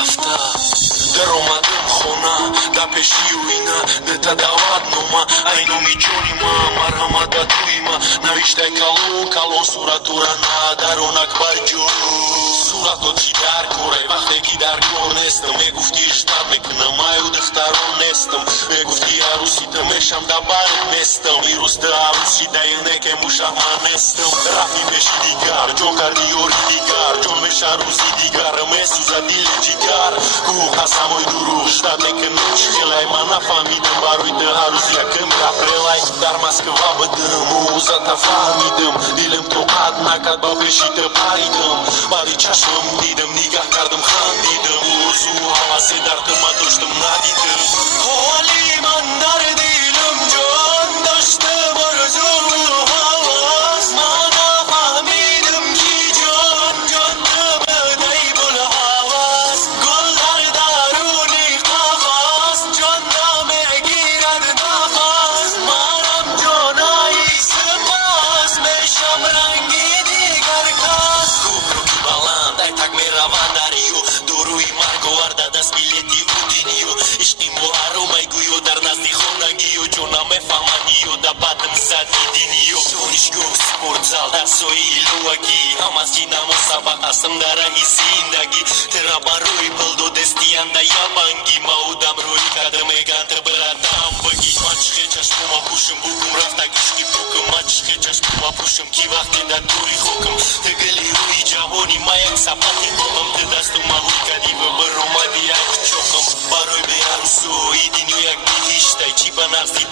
رفته در اومدم خونه در پیشی و اینا ده دعوت نوما اینومی جونی ما مرحمت به توی ما نوشته کلون صورتو را ندارونک بر جون صورتو چی در کوره وقتی که در کار نیستم میگفتی اشتاب میکنم مایو دختران نیستم میگفتی عروسی تمشم در برد نیستم ویروس ده عروسی دینه که موشم من نیستم رفتی پیشی دیگر جون کردی یوری دیگر جون میشه روزی دیگر میسوزه دیل جیگر کوه قسمای دروش داد میکنم چخیلای من نفهمیدم باروی ده عروسی یکم کپریلای در مسکوا بدم اوزتا فهمیدم دیلم تو قد نکد با پیشیت پریدم ولی چشم دیدم نگاه کردم خندیدم اوزو حواسی در ما داشتم ندیدم حالی من در دیلم جان داشتم آرزو حواس من نفهمیدم کی جان دمدی بل حواس گل در درونی قفص جان نمیگیرد نفس منم جانایی سپاس میشم رنگی دیگر کس کوبروکی بلند ای تک میروند دریو دوروی مرگ و ورده دست بیلیتی و دینیو عشقی مو ارومای گویو در نزدی خونگیو جونم فهمانیو در بدم زدی دینیو دانشگاه سپورت زال در سوی لوگی هم از جینم و سبق هستم در رهی زندگی ترا بروی پلدو دستیانده یا بانگی مودم روی قدم گانت برادم بگی مچخه چشمو پوشم بگم رفته گشکی بگم مچخه چشمو پوشم کی وقتی در دوری خوکم تگلی روی جوانی ما یک سپاتی بگم ته دستم مهوی کدی و بر اومدی یک چوکم بروی به عروسو ای دینیو یک بیهیشته چی بنفسی